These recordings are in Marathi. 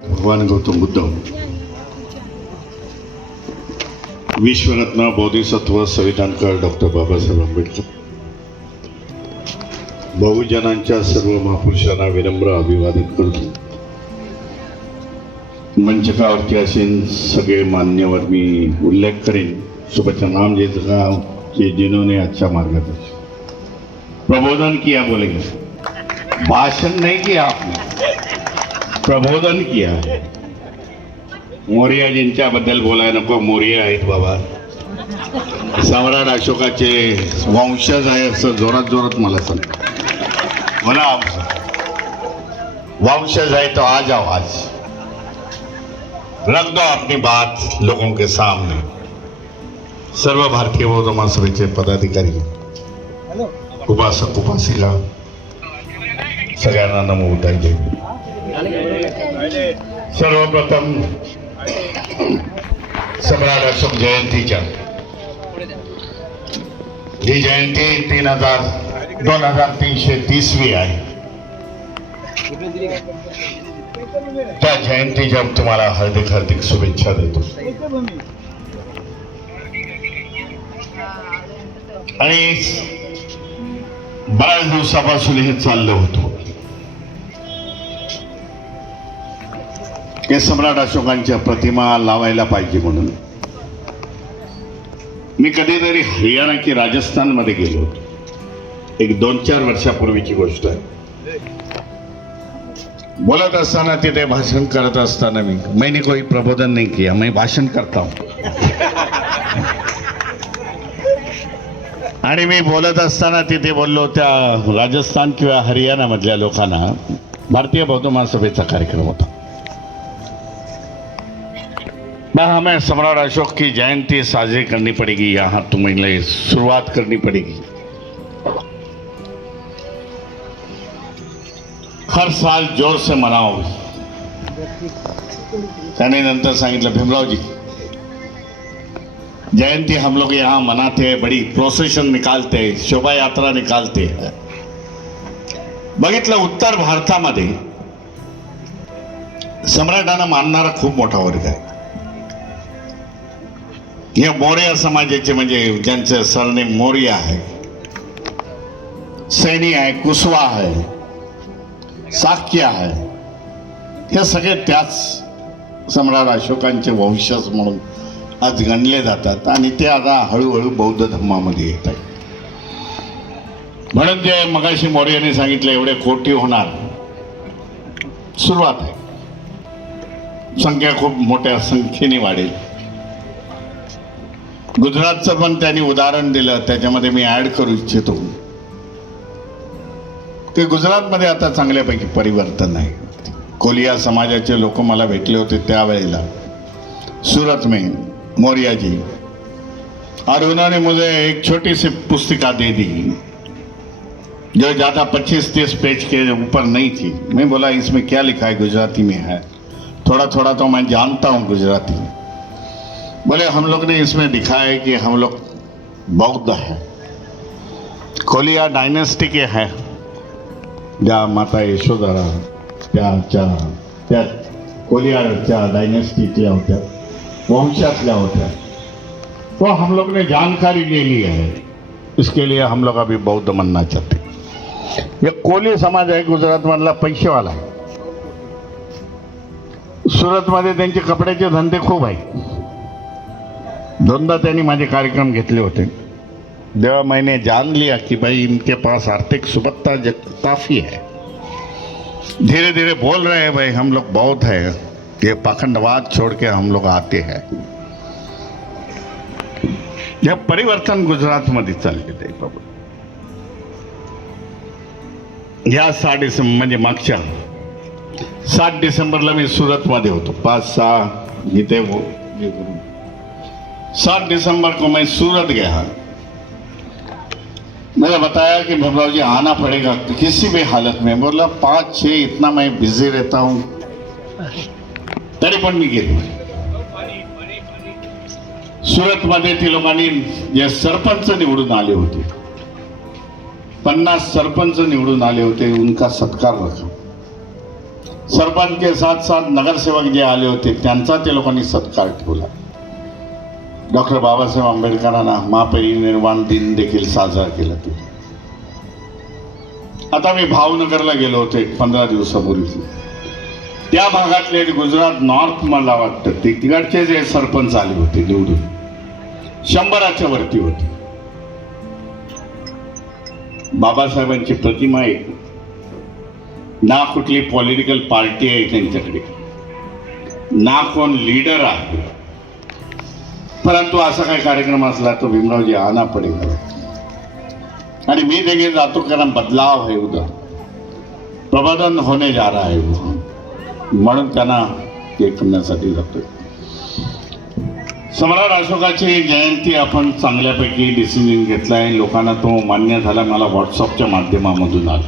भगवान गौतम बुद्ध, विश्वरत्न बोधिसत्व संविधानकार डॉक्टर बाबासाहेब आंबेडकर, बहुजनांच्या सर्व महापुरुषांना विनम्र अभिवादन करतो. मंचकावरती असेल सगळे मान्यवर मी उल्लेख करेन. सुबह नाम जिन्होंने अच्छा मार्गदर्शन प्रबोधन किया, बोलेंगे भाषण नहीं किया आपने, प्रबोधन किया. मोरिया जिंच्याबद्दल बोलाय नको, मोरिया आहेत बाबा, सम्राट अशोकाचे वंशज आहे असं जोरात जोरात मला सांग. बोला वंशज है तो आ जाओ, आज रख दो अपनी बात लोगों के सामने. सर्व भारतीय बौद्ध महासभेचे पदाधिकारी, उपासक उपासिका सगळ्यांना नमो बुद्धाय. सर्वप्रथम सम्राट अशोक जयंतीच्या ही जयंती 2330वी आहे. त्या जयंतीच्या तुम्हाला हार्दिक हार्दिक शुभेच्छा देतो. आणि बऱ्याच दिवसापासून हे चाललं होतं की सम्राट अशोकांच्या प्रतिमा लावायला पाहिजे म्हणून. मी कधीतरी हरियाणा की राजस्थान मध्ये गेलो होतो, एक 2-4 वर्षापूर्वीची गोष्ट आहे. बोलत असताना तिथे भाषण करत असताना मैंने कोई प्रबोधन नहीं किया, मैं भाषण करता हूं. आणि मी बोलत असताना तिथे बोललो त्या राजस्थान किंवा हरियाणा मधल्या लोकांना, भारतीय बौद्ध महासभेचा कार्यक्रम होता. हमें सम्राट अशोक की जयंती साजरी करनी पड़ेगी, यहाँ तुम्हें शुरुआत करनी पड़ेगी. हर साल जोर से मनाओ. त्याने नंतर सांगितलं, भीमरावजी जयंती हम लोग यहाँ मनाते हैं, बड़ी प्रोसेशन निकालते हैं, शोभा यात्रा निकालते हैं. बघितलं उत्तर भारतामध्ये सम्राटांना मानणारा खूप मोठा वर्ग आहे. हे मौर्य समाजाचे, म्हणजे ज्यांचं सरनेम मौर्य आहे, सैनी आहे, कुशवा आहे, साक्य आहे, हे सगळे त्याच सम्राट अशोकांचे वंशज म्हणून आज गणले जातात. आणि ते आता हळूहळू बौद्ध धर्मामध्ये येत आहे. म्हणून जे मगाशी मौर्याने सांगितलं एवढे कोटी होणार, सुरुवात आहे. संख्या खूप मोठ्या संख्येने वाढेल. गुजरातचं पण त्यांनी उदाहरण दिलं, त्याच्यामध्ये मी ऍड करू इच्छितो की गुजरातमध्ये आता चांगल्यापैकी परिवर्तन आहे. कोलिया समाजाचे लोक मला भेटले होते त्यावेळेला सूरत में, मौर्या जी, और उन्होंने मुझे एक छोटी सी पुस्तिका दे दी जो ज़्यादा 25-30 पेज के ऊपर नहीं थी. मैं बोला इसमें क्या लिखा है? गुजराती में है. थोड़ा थोड़ा तो मैं जानता हूँ गुजराती. बोले हम लोग ने इसमें दिखाया है कि हम लोग बौद्ध है, कोलिया डायनेस्टी के है, ज्या माता यशोधरा त्या कोलियाच्या डायनेस्टीतल्या होत्या, वंशातल्या होत्या. तो हम लोग ने जानकारी ले ली है, इसके लिए हम लोग अभी बौद्ध बनना चाहते. ये कोली समाज आहे गुजरात मधला, पैसेवाला आहे. सूरत मध्ये त्यांचे कपड्याचे धंदे खूप आहे. दोनदा त्यांनी माझे कार्यक्रम घेतले होते. जेव्हा मैंने जान लिया कि भाई इनके पास आर्थिक सुबत्ता काफी है, धीरे धीरे बोल रहे हैं भाई हम लोग बौद्ध है, ये पाखंडवाद छोड़ के हम लोग आते हैं. हे परिवर्तन गुजरातमध्ये चाललेलं आहे बाबा. या 6 डिसेंबर म्हणजे मागच्या 7 डिसेंबरला मी सूरतमध्ये होतो. 5-6 इथे वो 7 दिसंबर को मैं सूरत गया. मैंने बताया कि भीमराव जी आना पड़ेगा किसी भी हालत में. बोला 5-6 इतना मैं बिजी रहता हूँ, तरी पण मी गेलो. सूरतमध्ये ती लोकांनी जे सरपंच निवडून आले होते, 50 सरपंच निवडून आले होते, उनका सत्कार रखा. सरपंच के साथ साथ नगरसेवक जे आले होते त्यांचा ते लोकांनी सत्कार ठेवला. डॉक्टर बाबासाहेब आंबेडकरांना महापरिनिर्वाण दिन देखील साजरा केला. ते आता मी भावनगरला गेलो होतो एक 15 दिवसापूर्वी. त्या भागातले गुजरात नॉर्थ मला वाटतं ते तिकडचे जे सरपंच आले होते निवडून 100च्या वरती होते. बाबासाहेबांची प्रतिमा आहे. ना कुठली पॉलिटिकल पार्टी आहे त्यांच्याकडे, ना कोण लीडर आहे. परंतु असा काही कार्यक्रम असला तो भीमरावजी आना पडेगा. आणि मी देखील जातो कारण बदलाव है उधर, प्रबोधन होने जा रहा है म्हणून त्यांना ते करण्यासाठी जातोय. सम्राट अशोकाची जयंती आपण चांगल्यापैकी डिसिजन घेतला आहे. लोकांना तो मान्य झाला. मला व्हॉट्सअपच्या माध्यमामधून आला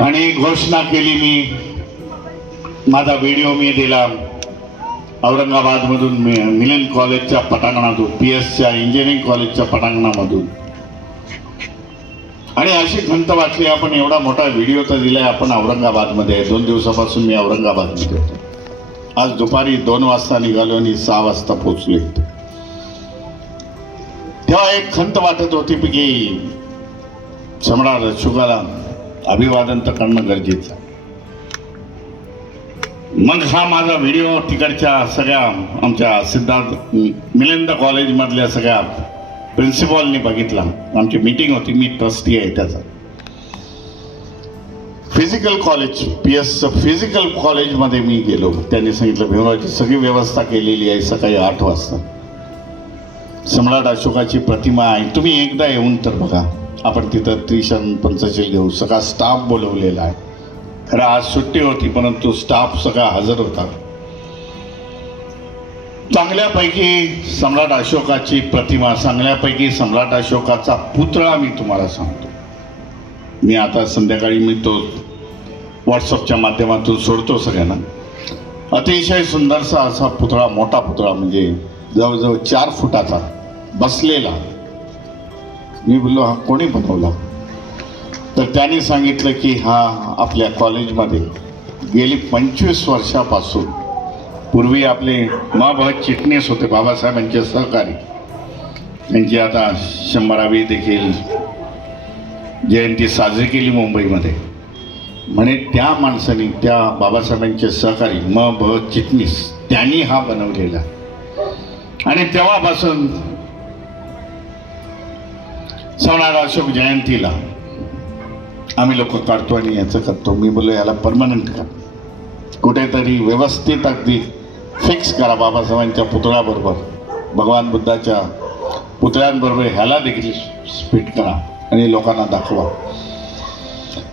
आणि घोषणा केली. मी माझा व्हिडिओ मी दिला औरंगाबादमधून मिलन कॉलेजच्या पटांगणातून, PS इंजिनिअरिंग कॉलेजच्या पटांगणामधून. आणि अशी खंत वाटली आपण एवढा मोठा व्हिडिओ तर दिलाय. आपण औरंगाबादमध्ये आहे. 2 दिवसापासून मी औरंगाबादमध्ये होतो. आज दुपारी 2 वाजता निघालो आणि 6 वाजता पोहोचलो इथे. तेव्हा एक खंत वाटत होती की सम्राट अशोकाला अभिवादन तर करणं गरजेचं. मग हा माझा व्हिडिओ तिकडच्या सगळ्या आमच्या सिद्धार्थ मिलिंद कॉलेजमधल्या सगळ्या प्रिन्सिपॉलनी बघितला. आमची मीटिंग होती. मी ट्रस्टी आहे त्याचा. फिजिकल कॉलेज PS फिजिकल कॉलेजमध्ये मी गेलो. त्यांनी सांगितलं भीमरावची सगळी व्यवस्था केलेली आहे. सकाळी 8 वाजता सम्राट अशोकाची प्रतिमा आहे. तुम्ही एकदा येऊन तर बघा. आपण तिथं त्रिशरण पंचशील घेऊ. सगळा स्टाफ बोलवलेला आहे. खरं आज सुट्टी होती परंतु स्टाफ सगळा हजर होता. चांगल्यापैकी सम्राट अशोकाची प्रतिमा, चांगल्यापैकी सम्राट अशोकाचा पुतळा मी तुम्हाला सांगतो. मी आता संध्याकाळी मी तो व्हॉट्सअपच्या माध्यमातून सोडतो सगळ्यांना. अतिशय सुंदरसा असा पुतळा, मोठा पुतळा म्हणजे जवळजवळ 4 फुटाचा बसलेला. मी बोललो हा कोणी बनवला? तर त्यांनी सांगितलं की हा आपल्या कॉलेजमध्ये गेली 25 वर्षापासून, पूर्वी आपले भ चिटणीस होते बाबासाहेबांचे सहकारी, त्यांची आता 100वी देखील जयंती साजरी केली मुंबईमध्ये. म्हणे त्या माणसाने, त्या बाबासाहेबांचे सहकारी भ चिटणीस, त्यांनी हा बनवलेला. आणि तेव्हापासून सम्राट अशोक जयंतीला आम्ही लोक काढतो आणि याचं करतो. मी बोललो याला परमनंट करा, कुठेतरी व्यवस्थित अगदी फिक्स करा. बाबासाहेबांच्या पुतळ्याबरोबर, भगवान बुद्धाच्या पुतळ्यांबरोबर ह्याला देखील स्पीट करा आणि लोकांना दाखवा.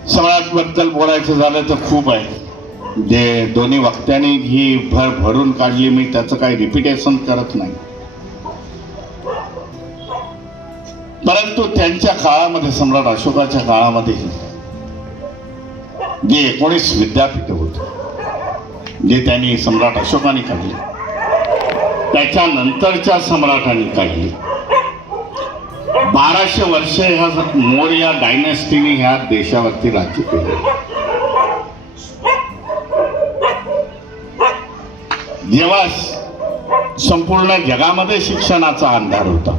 सम्राटबद्दल बोलायचं झालं तर खूप आहे. जे दोन्ही वक्त्यांनी ही भरून काढली. मी त्याचं काही रिपिटेशन करत नाही. परंतु त्यांच्या काळामध्ये, सम्राट अशोकाच्या काळामध्ये जे 19 विद्यापीठ होते जे त्यांनी सम्राट अशोकाने काढली, त्याच्यानंतरच्या सम्राटांनी काढली. 1200 वर्ष ह्या मौर्य डायनेस्टीने ह्या देशावरती राज्य केले. जेव्हा संपूर्ण जगामध्ये शिक्षणाचा अंधार होता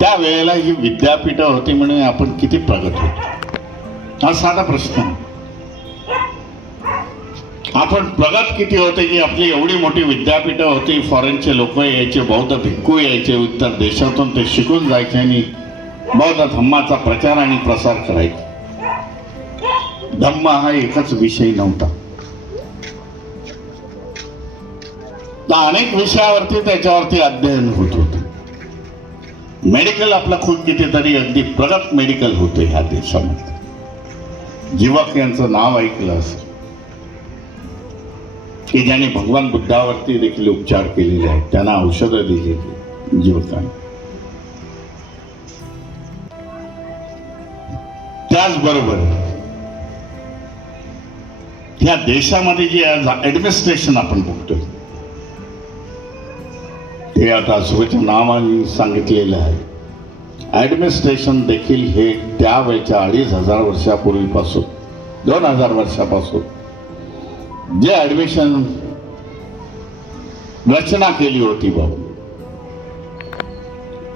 त्यावेळेला ही विद्यापीठं होती म्हणून आपण किती प्रगत होतो. हा साधा प्रश्न आहे. आपण प्रगत किती होते की आपली एवढी मोठी विद्यापीठं होती. फॉरेनचे लोक यायचे, बौद्ध भिक्खू यायचे इतर देशातून, ते शिकून जायचे आणि बौद्ध धम्माचा प्रचार आणि प्रसार करायचे. धम्म हा एकच विषय नव्हता, तर अनेक विषयावरती त्याच्यावरती अध्ययन होत होते. मेडिकल आपला खूप कितीतरी अगदी प्रगत मेडिकल होते ह्या देशामध्ये. जीवक यांचं नाव ऐकलं असेल की ज्याने भगवान बुद्धावरती देखील उपचार केलेले आहेत, त्यांना औषधं दिलेली जीवकांनी. त्याचबरोबर ह्या देशामध्ये जे ऍडमिनिस्ट्रेशन आपण बघतोय ते आता अशोकाच्या नावाने सांगितलेलं आहे. ऍडमिनिस्ट्रेशन देखील हे त्यावेळच्या 2500 वर्षापूर्वीपासून 2000 वर्षापासून जे ऍडमिशन रचना केली होती भाऊ,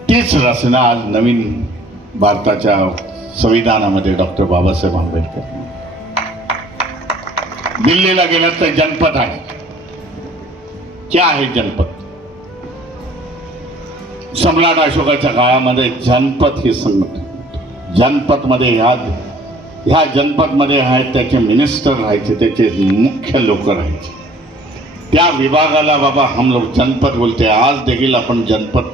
तीच रचना आज नवीन भारताच्या संविधानामध्ये डॉक्टर बाबासाहेब आंबेडकर. दिल्लीला गेलं तर जनपद आहे. क्या आहे जनपद? सम्राट अशोकाच्या काळामध्ये जनपद ही संघटना, जनपद मध्ये ह्या जनपद मध्ये आहेत त्याचे मिनिस्टर राहायचे, त्याचे मुख्य लोक राहायचे. त्या विभागाला बाबा हम लोग जनपद बोलते. आज देखील आपण जनपद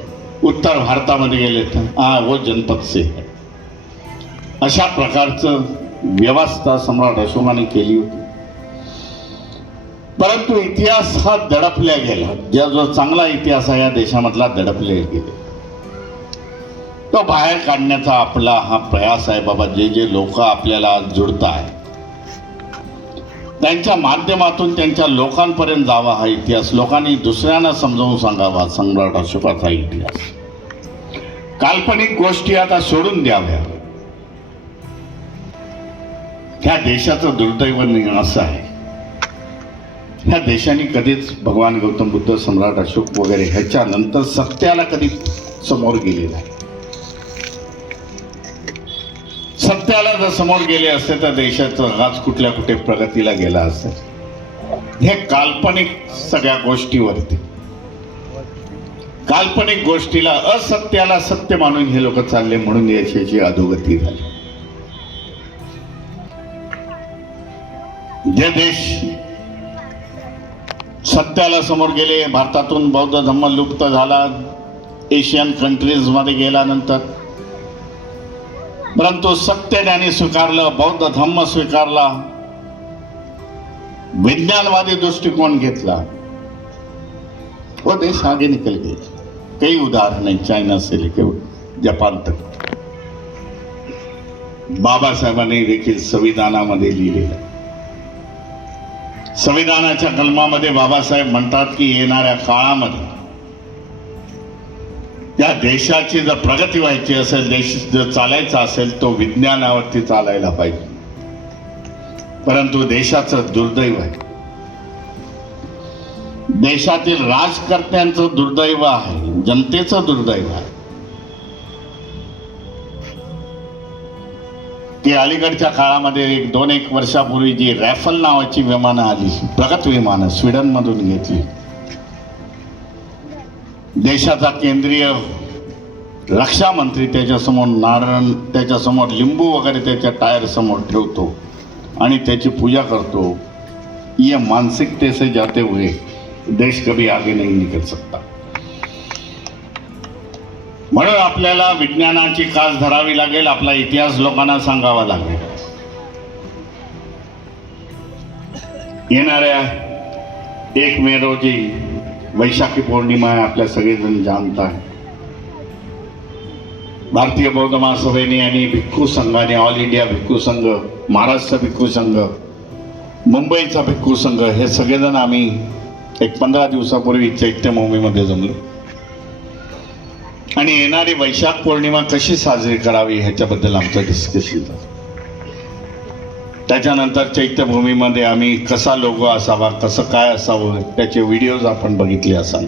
उत्तर भारतामध्ये गेले तर वो जनपद से है. अशा प्रकारचं व्यवस्था सम्राट अशोकाने केली होती. परंतु इतिहास हा दडपल्या गेला. जो चांगला इतिहास आहे या देशामधला दडपले गेले, तो बाहेर काढण्याचा आपला हा प्रयास आहे बाबा. जे लोक आपल्याला जुळत आहे त्यांच्या माध्यमातून त्यांच्या लोकांपर्यंत जावा हा इतिहास, लोकांनी दुसऱ्यांना समजावून सांगावा सम्राट अशोकाचा इतिहास. काल्पनिक गोष्टी आता सोडून द्याव्या. ह्या देशाचं दुर्दैव असं आहे, ह्या देशाने कधीच भगवान गौतम बुद्ध, सम्राट अशोक वगैरे ह्याच्यानंतर सत्याला कधी समोर गेले नाही. सत्याला जर समोर गेले असते तर देशाचं आज कुठल्या कुठे प्रगतीला गेला असतं. हे काल्पनिक सगळ्या गोष्टीवरती, काल्पनिक गोष्टीला, असत्याला सत्य मानून हे लोक चालले, म्हणून देशाची अधोगती झाली. जे देश सत्याला समोर गेले, भारतातून बौद्ध धर्म लुप्त झाला, एशियन कंट्रीज मध्ये गेल्यानंतर, परंतु सत्य ज्याने स्वीकारलं, बौद्ध धर्म स्वीकारला, विज्ञानवादी दृष्टिकोन घेतला, वो देश आगे निकल गए. कई उदाहरण है, चाइना से लेकर जापान तक. बाबासाहेबांनी देखील संविधानामध्ये लिहिलेलं, संविधानाच्या कलमामध्ये बाबासाहेब म्हणतात की येणाऱ्या काळामध्ये या देशाची जर प्रगती व्हायची असेल, देश जर चालायचा असेल, तो विज्ञानावरती चालायला पाहिजे. परंतु देशाचं दुर्दैव आहे, देशातील राजकर्त्यांचं दुर्दैव आहे, जनतेचं दुर्दैव आहे की अलीकडच्या काळामध्ये 2-1 वर्षापूर्वी जी रॅफल नावाची विमानं आली, प्रगत विमानं स्वीडन मधून घेतली. देशाचा केंद्रीय रक्षा मंत्री त्याच्यासमोर नारळ, त्याच्यासमोर लिंबू वगैरे त्याच्या टायर समोर ठेवतो आणि त्याची पूजा करतो. ये मानसिकते से जाते हुए देश कभी आगे नहीं निकल सकता. म्हणून आपल्याला विज्ञानाची कास धरावी लागेल, आपला इतिहास लोकांना सांगावा लागेल. येणाऱ्या 1 मे रोजी वैशाखी पौर्णिमा आहे, आपल्या सगळेजण जाणता है. भारतीय बौद्ध महासभेने आणि भिक्खू संघाने, ऑल इंडिया भिक्खू संघ, महाराष्ट्र भिक्खू संघ, मुंबईचा भिक्खू संघ, हे सगळेजण आम्ही एक 15 दिवसापूर्वी चैत्यभूमीमध्ये जमलो आणि येणारी वैशाख पौर्णिमा कशी साजरी करावी ह्याच्याबद्दल आमचं डिस्कशन झालं. त्याच्यानंतर चैत्यभूमीमध्ये आम्ही कसा लोगो असावा, कसं काय असावं, त्याचे व्हिडिओज आपण बघितले असाल.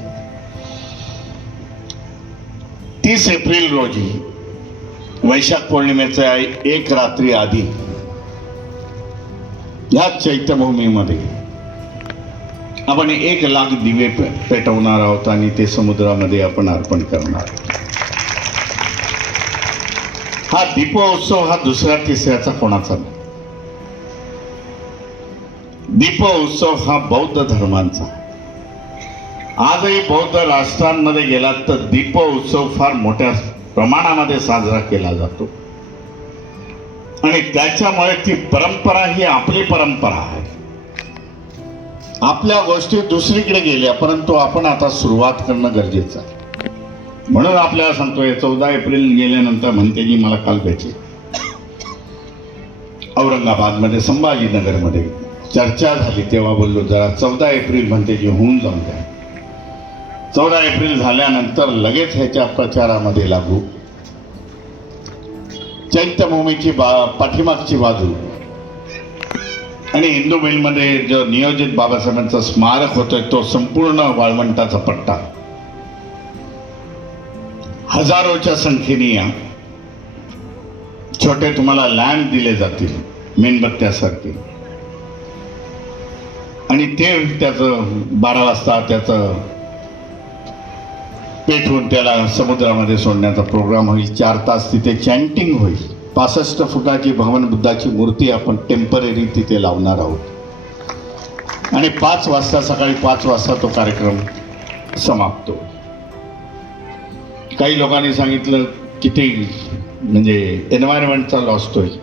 30 एप्रिल रोजी वैशाख पौर्णिमेच्या 1 रात्री आधी या चैत्यभूमीमध्ये आपण 1 लाख दिवे पेटवणार आहोत आणि ते समुद्रामध्ये आपण अर्पण करणार आहोत. हा दीपोत्सव हा दुसऱ्या तिसऱ्याचा कोणाचा नाही. दीपोत्सव हा बौद्ध धर्मांचा आहे. आजही बौद्ध राष्ट्रांमध्ये गेलात तर दीपोत्सव फार मोठ्या प्रमाणामध्ये साजरा केला जातो आणि त्याच्यामुळे ती परंपरा ही आपली परंपरा आहे. आपल्या गोष्टी दुसरीकडे गेल्या, परंतु आपण आता सुरुवात करणं गरजेचं आहे. म्हणून आपल्याला सांगतोय 14 एप्रिल गेल्यानंतर म्हणतेजी मला काल भेटले औरंगाबादमध्ये, संभाजीनगरमध्ये चर्चा झाली. तेव्हा बोललो जरा 14 एप्रिल म्हणतेजी होऊन जाऊन द्या. 14 एप्रिल झाल्यानंतर लगेच ह्याच्या प्रचारामध्ये लागू. चैत्यभूमीची पाठीमागची बाजू आणि हिंदू मिलमध्ये जो नियोजित बाबासाहेबांचा स्मारक होतोय तो संपूर्ण वाळवंटाचा पट्टा हजारोच्या संख्येने या छोटे तुम्हाला लॅम्प दिले जातील मेणबत्त्यासारखे आणि ते त्याचं 12 वाजता त्याचं पेटवून त्याला समुद्रामध्ये सोडण्याचा प्रोग्राम होईल. 4 तास तिथे चॅन्टिंग होईल. 65 फुटाची भगवान बुद्धाची मूर्ती आपण टेम्पररी तिथे लावणार आहोत आणि 5 वाजता सकाळी 5 वाजता तो कार्यक्रम समाप्तो. काही लोकांनी सांगितलं किती म्हणजे एन्व्हायरमेंटचा लॉस होईल,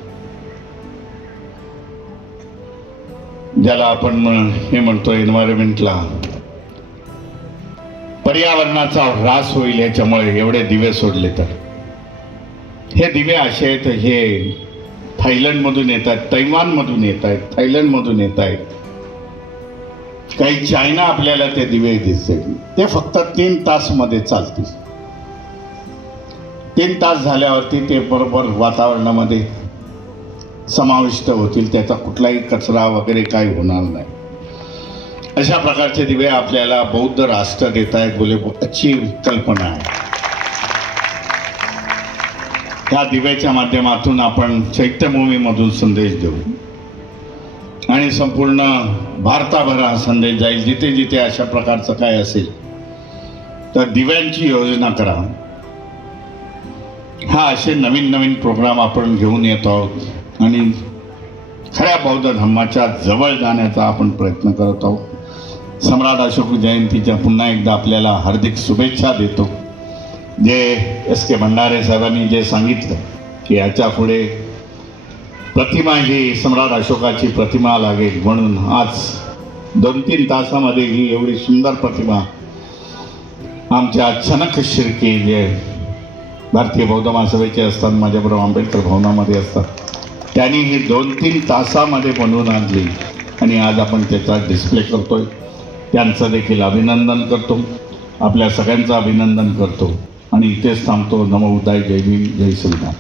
ज्याला आपण हे म्हणतो एन्व्हायरमेंटला पर्यावरणाचा ह्रास होईल याच्यामुळे एवढे दिवे सोडले. तर हे दिवे असे आहेत, हे थायलंडमधून येत आहेत, तैवानमधून येत आहेत, थायलंडमधून येत आहेत, काही चायना आपल्याला ते दिवे दिसते. ते फक्त 3 तासमध्ये चालतील. 3 तास झाल्यावरती ते बरोबर वातावरणामध्ये समाविष्ट होतील. त्याचा कुठलाही कचरा वगैरे काही होणार नाही. अशा प्रकारचे दिवे आपल्याला बौद्ध राष्ट्र देत आहेत. बोले अच्छी कल्पना आहे. त्या दिव्याच्या माध्यमातून आपण चैत्यभूमीमधून संदेश देऊ आणि संपूर्ण भारताभर हा संदेश जाईल. जिथे जिथे अशा प्रकारचं काय असेल तर दिव्यांची योजना करा. हा असे नवीन नवीन प्रोग्राम आपण घेऊन येत आहोत आणि खऱ्या बौद्ध धर्माच्या जवळ जाण्याचा आपण प्रयत्न करत आहोत. सम्राट अशोक जयंतीच्या पुन्हा एकदा आपल्याला हार्दिक शुभेच्छा देतो. जे S.K. भंडारे साहेबांनी जे सांगितलं की याच्या पुढे प्रतिमा ही सम्राट अशोकाची प्रतिमा लागेल, म्हणून आज 2-3 तासामध्ये ही एवढी सुंदर प्रतिमा आमच्या छनक शिर्के जे भारतीय बौद्ध महासभेचे असतात, माझ्याबरोबर आंबेडकर भवनामध्ये असतात, त्यांनी ही 2-3 तासामध्ये बनवून आणली आणि आज आपण त्याचा डिस्प्ले करतोय. त्यांचं देखील अभिनंदन करतो. आपल्या सगळ्यांचं अभिनंदन करतो आणि इथेच थांबतो. नमो बुद्धाय. जय भीम. जय श्रीराम.